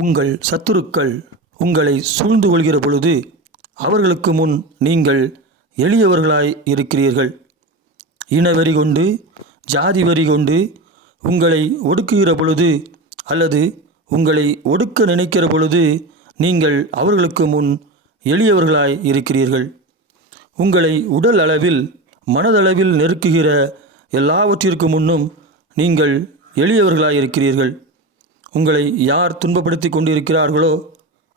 உங்கள் சத்துருக்கள் உங்களை சூழ்ந்து கொள்கிற பொழுது அவர்களுக்கு முன் நீங்கள் எளியவர்களாய் இருக்கிறீர்கள். இனவெறி கொண்டு ஜாதி வரி கொண்டு உங்களை ஒடுக்குகிற பொழுது அல்லது உங்களை ஒடுக்க நினைக்கிற பொழுது நீங்கள் அவர்களுக்கு முன் எளியவர்களாய் இருக்கிறீர்கள். உங்களை உடல் அளவில் மனதளவில் நெருக்குகிற எல்லாவற்றிற்கு முன்னும் நீங்கள் எளியவர்களாய் இருக்கிறீர்கள். உங்களை யார் துன்பப்படுத்தி கொண்டு இருக்கிறார்களோ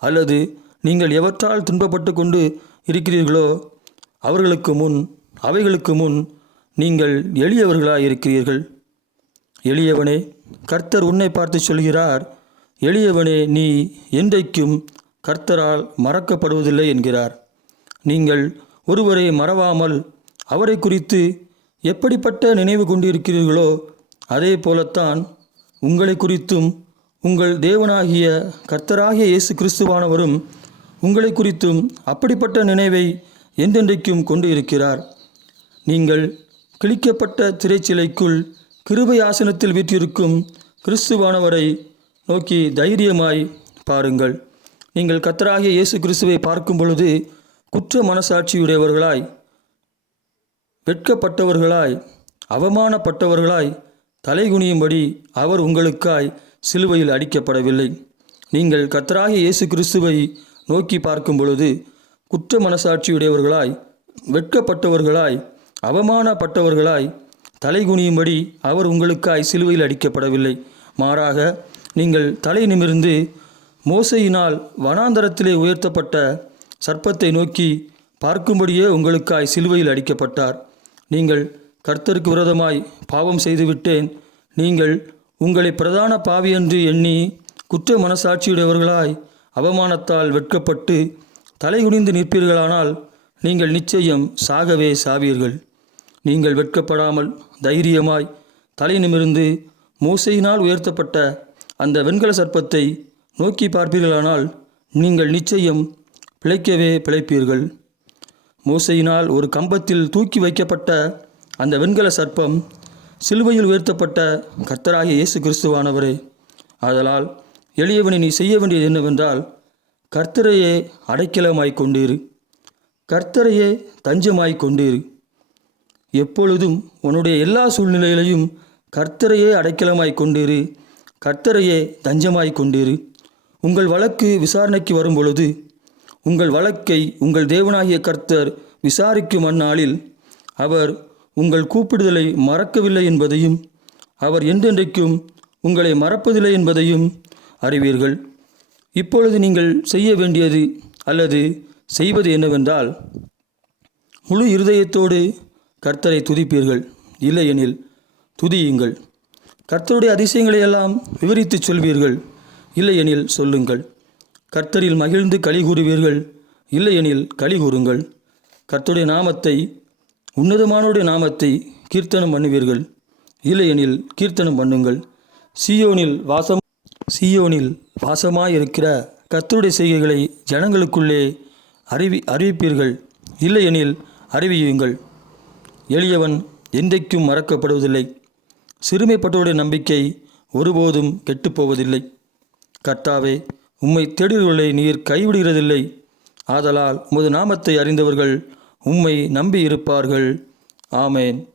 அல்லது நீங்கள் எவற்றால் துன்பப்பட்டு கொண்டு இருக்கிறீர்களோ அவர்களுக்கு முன் அவைகளுக்கு முன் நீங்கள் எளியவர்களாக இருக்கிறீர்கள். எளியவனே கர்த்தர் உன்னை பார்த்து சொல்கிறார் எளியவனே நீ என்றைக்கும் கர்த்தரால் மறக்கப்படுவதில்லை என்கிறார். நீங்கள் ஒருவரை மறவாமல் அவரை குறித்து எப்படிப்பட்ட நினைவு கொண்டிருக்கிறீர்களோ அதே போலத்தான் உங்களை குறித்தும் உங்கள் தேவனாகிய கர்த்தராகிய இயேசு கிறிஸ்துவானவரும் உங்களை குறித்தும் அப்படிப்பட்ட நினைவை என்றென்றைக்கும் கொண்டு இருக்கிறார். நீங்கள் கிழிக்கப்பட்ட திரைச்சிலைக்குள் கிருபை ஆசனத்தில் வீற்றிருக்கும் கிறிஸ்துவானவரை நோக்கி தைரியமாய் பாருங்கள். நீங்கள் கத்தராகிய இயேசு கிறிஸ்துவை பார்க்கும் பொழுது குற்ற மனசாட்சியுடையவர்களாய் வெட்கப்பட்டவர்களாய் அவமானப்பட்டவர்களாய் தலைகுனியும்படி அவர் உங்களுக்காய் சிலுவையில் அடிக்கப்படவில்லை. நீங்கள் கத்தராகிய இயேசு கிறிஸ்துவை நோக்கி பார்க்கும் பொழுது குற்ற மனசாட்சியுடையவர்களாய் வெட்கப்பட்டவர்களாய் அவமானப்பட்டவர்களாய் தலைகுனியும்படி அவர் உங்களுக்காய் சிலுவையில் அடிக்கப்படவில்லை. மாறாக நீங்கள் தலை நிமிர்ந்து மோசையினால் வனாந்தரத்திலே உயர்த்தப்பட்ட சர்ப்பத்தை நோக்கி பார்க்கும்படியே உங்களுக்காய் சிலுவையில் அடிக்கப்பட்டார். நீங்கள் கர்த்தருக்கு விரோதமாய் பாவம் செய்துவிட்டேன். நீங்கள் உங்களை பிரதான பாவி என்று எண்ணி குற்ற மனசாட்சியுடையவர்களாய் அவமானத்தால் வெட்கப்பட்டு தலைகுனிந்து நிற்பீர்களானால் நீங்கள் நிச்சயம் சாகவே சாவீர்கள். நீங்கள் வெட்கப்படாமல் தைரியமாய் தலை நிமிர்ந்து மூசையினால் உயர்த்தப்பட்ட அந்த வெண்கல சர்ப்பத்தை நோக்கி பார்ப்பீர்களானால் நீங்கள் நிச்சயம் பிழைக்கவே பிழைப்பீர்கள். மூசையினால் ஒரு கம்பத்தில் தூக்கி வைக்கப்பட்ட அந்த வெண்கல சர்ப்பம் சிலுவையில் உயர்த்தப்பட்ட கர்த்தராகிய இயேசு கிறிஸ்துவானவரே ஆதலால் எளியவனை நீ செய்ய வேண்டியது என்னவென்றால் கர்த்தரையே அடைக்கலமாய் கொண்டீர். கர்த்தரையே தஞ்சமாய் கொண்டீர். எப்பொழுதும் உன்னுடைய எல்லா சூழ்நிலையிலையும் கர்த்தரையே அடைக்கலமாய் கொண்டிரு. கர்த்தரையே தஞ்சமாய் கொண்டிரு. உங்கள் வழக்கு விசாரணைக்கு வரும் பொழுது உங்கள் வழக்கை உங்கள் தேவனாகிய கர்த்தர் விசாரிக்கும் அந்நாளில் அவர் உங்கள் கூப்பிடுதலை மறக்கவில்லை என்பதையும் அவர் என்றென்றைக்கும் உங்களை மறப்பதில்லை என்பதையும் அறிவீர்கள். இப்பொழுது நீங்கள் செய்ய வேண்டியது அல்லது செய்வது என்னவென்றால் முழு இருதயத்தோடு கர்த்தரை துதிப்பீர்கள். இல்லையெனில் துதியுங்கள். கர்த்தருடைய அதிசயங்களை எல்லாம் விவரித்துச் சொல்வீர்கள். இல்லையெனில் சொல்லுங்கள். கர்த்தரில் மகிழ்ந்து களி கூறுவீர்கள். இல்லையெனில் களி கூறுங்கள். கர்த்தருடைய நாமத்தை உன்னதமானோடைய நாமத்தை கீர்த்தனம் பண்ணுவீர்கள். இல்லையெனில் கீர்த்தனம் பண்ணுங்கள். சியோனில் வாசம் சியோனில் வாசமாயிருக்கிற கத்தருடைய செய்கைகளை ஜனங்களுக்குள்ளே அறிவி அறிவிப்பீர்கள். இல்லையெனில் அறிவியுங்கள். எளியவன் என்றைக்கும் மறக்கப்படுவதில்லை. சிறுமைப்பட்டவருடைய நம்பிக்கை ஒருபோதும் கெட்டுப்போவதில்லை. கர்த்தாவே உம்மை தேடுகிறவர்களை நீர் கைவிடுகிறதில்லை. ஆதலால் உமது நாமத்தை அறிந்தவர்கள் உம்மை நம்பி இருப்பார்கள். ஆமேன்.